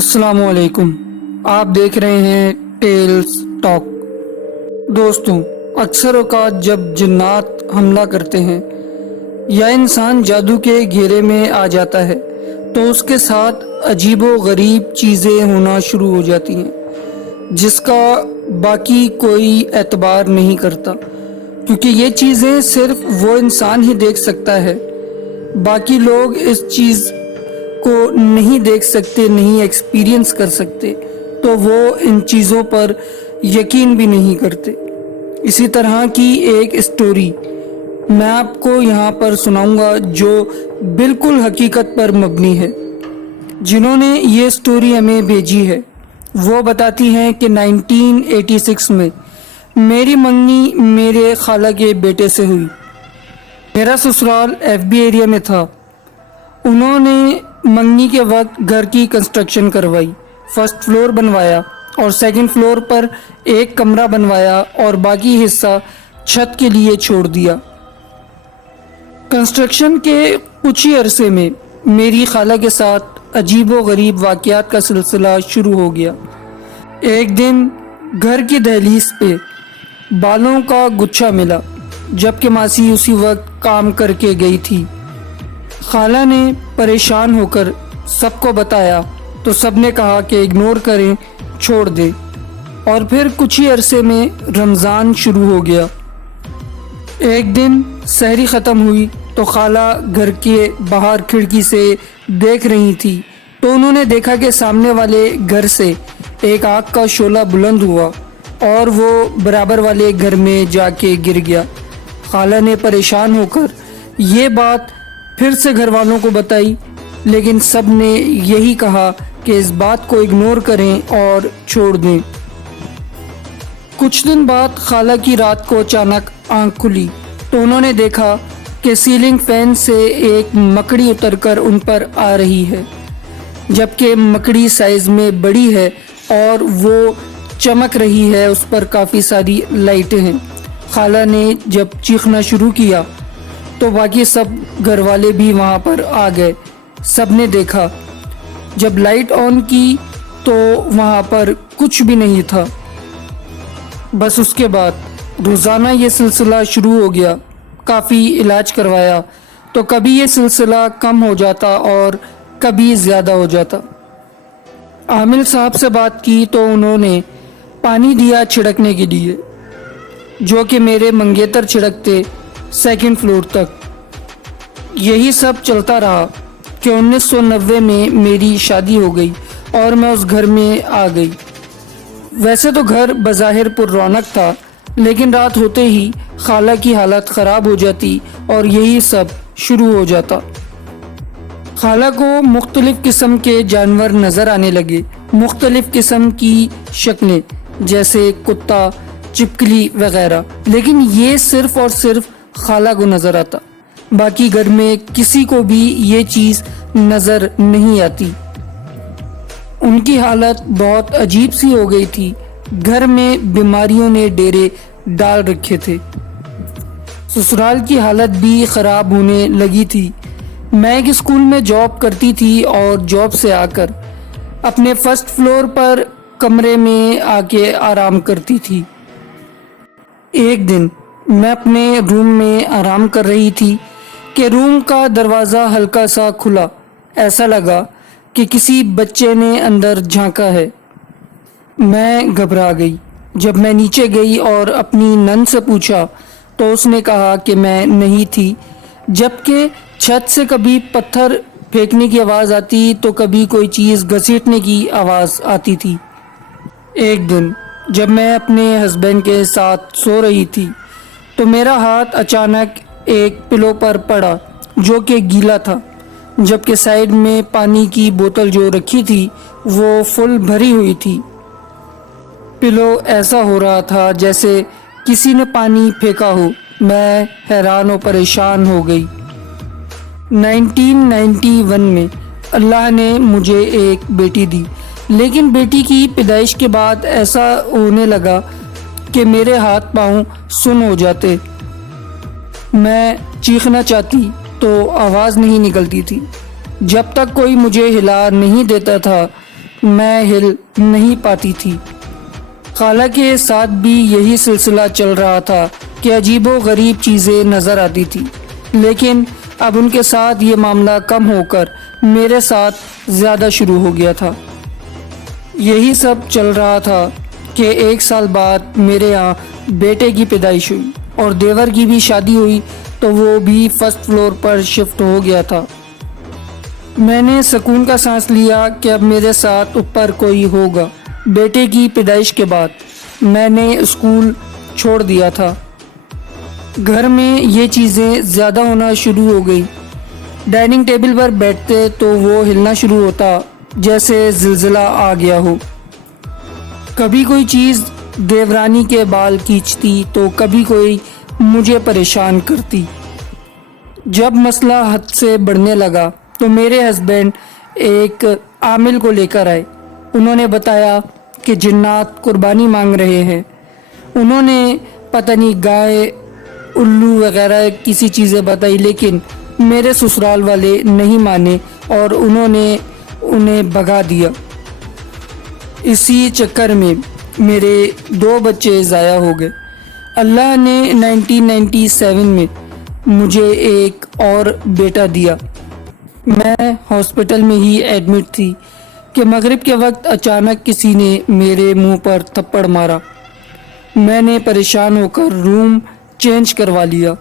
السلام علیکم، آپ دیکھ رہے ہیں ٹیلز ٹاک۔ دوستوں، اکثر اوقات جب جنات حملہ کرتے ہیں یا انسان جادو کے گھیرے میں آ جاتا ہے تو اس کے ساتھ عجیب و غریب چیزیں ہونا شروع ہو جاتی ہیں جس کا باقی کوئی اعتبار نہیں کرتا، کیونکہ یہ چیزیں صرف وہ انسان ہی دیکھ سکتا ہے۔ باقی لوگ اس چیز کو نہیں دیکھ سکتے، نہیں ایکسپیرینس کر سکتے، تو وہ ان چیزوں پر یقین بھی نہیں کرتے۔ اسی طرح کی ایک اسٹوری میں آپ کو یہاں پر سناؤں گا جو بالکل حقیقت پر مبنی ہے۔ جنہوں نے یہ اسٹوری ہمیں بھیجی ہے وہ بتاتی ہیں کہ 1986 میں میری منگنی میرے خالہ کے بیٹے سے ہوئی۔ میرا سسرال ایف بی ایریا میں تھا۔ انہوں نے منگنی کے وقت گھر کی کنسٹرکشن کروائی، فرسٹ فلور بنوایا اور سیکنڈ فلور پر ایک کمرہ بنوایا اور باقی حصہ چھت کے لیے چھوڑ دیا۔ کنسٹرکشن کے کچھ ہی عرصے میں میری خالہ کے ساتھ عجیب و غریب واقعات کا سلسلہ شروع ہو گیا۔ ایک دن گھر کی دہلیز پہ بالوں کا گچھا ملا، جبکہ ماسی اسی وقت کام کر کے گئی تھی۔ خالہ نے پریشان ہو کر سب کو بتایا تو سب نے کہا کہ اگنور کریں، چھوڑ دیں، اور پھر کچھ ہی عرصے میں رمضان شروع ہو گیا۔ ایک دن سحری ختم ہوئی تو خالہ گھر کے باہر کھڑکی سے دیکھ رہی تھی تو انہوں نے دیکھا کہ سامنے والے گھر سے ایک آگ کا شعلہ بلند ہوا اور وہ برابر والے گھر میں جا کے گر گیا۔ خالہ نے پریشان ہو کر یہ بات پھر سے گھر والوں کو بتائی، لیکن سب نے یہی کہا کہ اس بات کو اگنور کریں اور چھوڑ دیں۔ کچھ دن بعد خالہ کی رات کو اچانک آنکھ کھلی تو انہوں نے دیکھا کہ سیلنگ فین سے ایک مکڑی اتر کر ان پر آ رہی ہے، جبکہ مکڑی سائز میں بڑی ہے اور وہ چمک رہی ہے، اس پر کافی ساری لائٹیں ہیں۔ خالہ نے جب چیخنا شروع کیا تو باقی سب گھر والے بھی وہاں پر آ گئے۔ سب نے دیکھا، جب لائٹ آن کی تو وہاں پر کچھ بھی نہیں تھا۔ بس اس کے بعد روزانہ یہ سلسلہ شروع ہو گیا۔ کافی علاج کروایا تو کبھی یہ سلسلہ کم ہو جاتا اور کبھی زیادہ ہو جاتا۔ عامل صاحب سے بات کی تو انہوں نے پانی دیا چھڑکنے کے لیے، جو کہ میرے منگیتر چھڑکتے سیکنڈ فلور تک۔ یہی سب چلتا رہا کہ 1990 میں میری شادی ہو گئی اور میں اس گھر میں آ گئی۔ ویسے تو گھر بظاہر پر رونق تھا، لیکن رات ہوتے ہی خالہ کی حالت خراب ہو جاتی اور یہی سب شروع ہو جاتا۔ خالہ کو مختلف قسم کے جانور نظر آنے لگے، مختلف قسم کی شکلیں جیسے کتا، چپکلی وغیرہ، لیکن یہ صرف اور صرف خالہ کو نظر آتا۔ باقی گھر میں کسی کو بھی یہ چیز نظر نہیں آتی۔ ان کی حالت بہت عجیب سی ہو گئی تھی۔ گھر میں بیماریوں نے ڈیرے ڈال رکھے تھے۔ سسرال کی حالت بھی خراب ہونے لگی تھی۔ میں ایک اسکول میں جاب کرتی تھی اور جاب سے آ کر اپنے فرسٹ فلور پر کمرے میں آ کے آرام کرتی تھی۔ ایک دن میں اپنے روم میں آرام کر رہی تھی کہ روم کا دروازہ ہلکا سا کھلا، ایسا لگا کہ کسی بچے نے اندر جھانکا ہے۔ میں گھبرا گئی۔ جب میں نیچے گئی اور اپنی نند سے پوچھا تو اس نے کہا کہ میں نہیں تھی، جبکہ چھت سے کبھی پتھر پھینکنے کی آواز آتی تو کبھی کوئی چیز گھسیٹنے کی آواز آتی تھی۔ ایک دن جب میں اپنے ہسبینڈ کے ساتھ سو رہی تھی تو میرا ہاتھ اچانک ایک پلو پر پڑا جو کہ گیلا تھا، جبکہ سائیڈ میں پانی کی بوتل جو رکھی تھی وہ فل بھری ہوئی تھی۔ پلو ایسا ہو رہا تھا جیسے کسی نے پانی پھینکا ہو۔ میں حیران و پریشان ہو گئی۔ 1991 میں اللہ نے مجھے ایک بیٹی دی، لیکن بیٹی کی پیدائش کے بعد ایسا ہونے لگا کہ میرے ہاتھ پاؤں سن ہو جاتے۔ میں چیخنا چاہتی تو آواز نہیں نکلتی تھی۔ جب تک کوئی مجھے ہلا نہیں دیتا تھا میں ہل نہیں پاتی تھی۔ خالہ کے ساتھ بھی یہی سلسلہ چل رہا تھا کہ عجیب و غریب چیزیں نظر آتی تھی، لیکن اب ان کے ساتھ یہ معاملہ کم ہو کر میرے ساتھ زیادہ شروع ہو گیا تھا۔ یہی سب چل رہا تھا کہ 1 سال بعد میرے یہاں بیٹے کی پیدائش ہوئی اور دیور کی بھی شادی ہوئی تو وہ بھی فرسٹ فلور پر شفٹ ہو گیا تھا۔ میں نے سکون کا سانس لیا کہ اب میرے ساتھ اوپر کوئی ہوگا۔ بیٹے کی پیدائش کے بعد میں نے اسکول چھوڑ دیا تھا۔ گھر میں یہ چیزیں زیادہ ہونا شروع ہو گئی۔ ڈائننگ ٹیبل پر بیٹھتے تو وہ ہلنا شروع ہوتا جیسے زلزلہ آ گیا ہو۔ کبھی کوئی چیز دیورانی کے بال کھینچتی تو کبھی کوئی مجھے پریشان کرتی۔ جب مسئلہ حد سے بڑھنے لگا تو میرے ہسبینڈ ایک عامل کو لے کر آئے۔ انہوں نے بتایا کہ جنات قربانی مانگ رہے ہیں۔ انہوں نے پتہ نہیں گائے، الو وغیرہ کسی چیزیں بتائی، لیکن میرے سسرال والے نہیں مانے اور انہوں نے انہیں بھگا دیا۔ اسی چکر میں میرے 2 بچے ضائع ہو گئے۔ اللہ نے 1997 میں مجھے ایک اور بیٹا دیا۔ میں ہاسپٹل میں ہی ایڈمٹ تھی کہ مغرب کے وقت اچانک کسی نے میرے منہ پر تھپڑ مارا۔ میں نے پریشان ہو کر روم چینج کروا لیا۔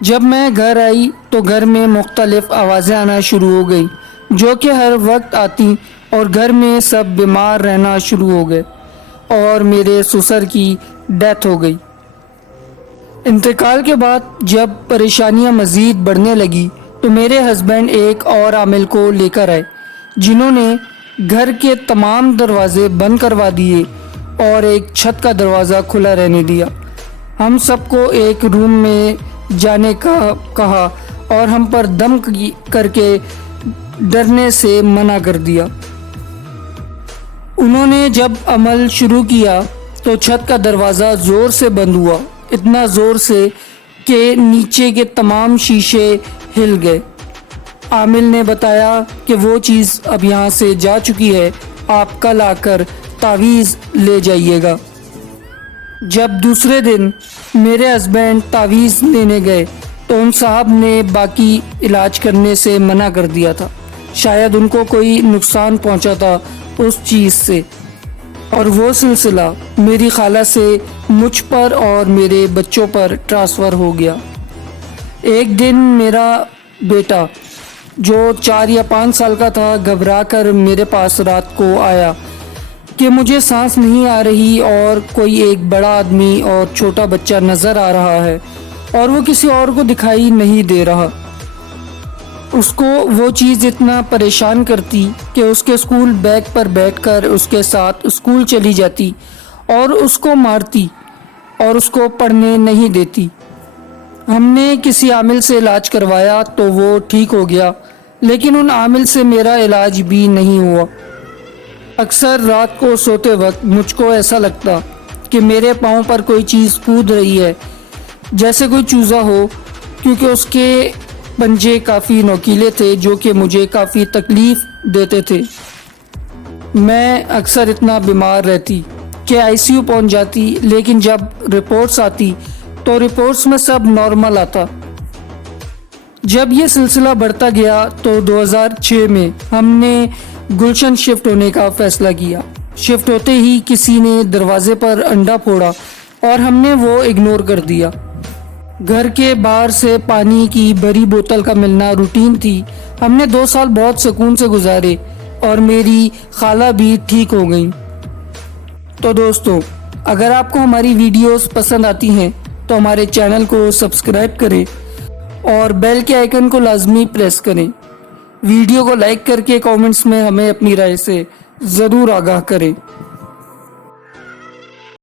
جب میں گھر آئی تو گھر میں مختلف آوازیں آنا شروع ہو گئی جو کہ ہر وقت آتی اور گھر میں سب بیمار رہنا شروع ہو گئے اور میرے سسر کی ڈیتھ ہو گئی۔ انتقال کے بعد جب پریشانیاں مزید بڑھنے لگی تو میرے ہسبینڈ ایک اور عامل کو لے کر آئے جنہوں نے گھر کے تمام دروازے بند کروا دیے اور ایک چھت کا دروازہ کھلا رہنے دیا۔ ہم سب کو ایک روم میں جانے کا کہا اور ہم پر دم کر کے ڈرنے سے منع کر دیا۔ انہوں نے جب عمل شروع کیا تو چھت کا دروازہ زور سے بند ہوا، اتنا زور سے کہ نیچے کے تمام شیشے ہل گئے۔ عامل نے بتایا کہ وہ چیز اب یہاں سے جا چکی ہے، آپ کل آ کر تعویذ لے جائیے گا۔ جب دوسرے دن میرے ہسبینڈ تعویذ لینے گئے تو ان صاحب نے باقی علاج کرنے سے منع کر دیا تھا، شاید ان کو کوئی نقصان پہنچا تھا اس چیز سے، اور وہ سلسلہ میری خالہ سے مجھ پر اور میرے بچوں پر ٹرانسفر ہو گیا۔ ایک دن میرا بیٹا جو 4 یا 5 سال کا تھا گھبرا کر میرے پاس رات کو آیا کہ مجھے سانس نہیں آ رہی اور کوئی ایک بڑا آدمی اور چھوٹا بچہ نظر آ رہا ہے اور وہ کسی اور کو دکھائی نہیں دے رہا۔ اس کو وہ چیز اتنا پریشان کرتی کہ اس کے اسکول بیگ پر بیٹھ کر اس کے ساتھ اسکول چلی جاتی اور اس کو مارتی اور اس کو پڑھنے نہیں دیتی۔ ہم نے کسی عامل سے علاج کروایا تو وہ ٹھیک ہو گیا، لیکن ان عامل سے میرا علاج بھی نہیں ہوا۔ اکثر رات کو سوتے وقت مجھ کو ایسا لگتا کہ میرے پاؤں پر کوئی چیز کود رہی ہے، جیسے کوئی چوزا ہو، کیونکہ اس کے پنجے کافی نوکیلے تھے جو کہ مجھے کافی تکلیف دیتے تھے۔ میں اکثر اتنا بیمار رہتی کہ ICU پہنچ جاتی، لیکن جب رپورٹس آتی تو رپورٹس میں سب نارمل آتا۔ جب یہ سلسلہ بڑھتا گیا تو 2006 میں ہم نے گلشن شفٹ ہونے کا فیصلہ کیا۔ شفٹ ہوتے ہی کسی نے دروازے پر انڈا پھوڑا اور ہم نے وہ اگنور کر دیا۔ گھر کے باہر سے پانی کی بڑی بوتل کا ملنا روٹین تھی۔ ہم نے 2 سال بہت سکون سے گزارے اور میری خالہ بھی ٹھیک ہو گئیں۔ تو دوستو، اگر آپ کو ہماری ویڈیوز پسند آتی ہیں تو ہمارے چینل کو سبسکرائب کریں اور بیل کے آئیکن کو لازمی پریس کریں۔ ویڈیو کو لائک کر کے کامنٹس میں ہمیں اپنی رائے سے ضرور آگاہ کریں۔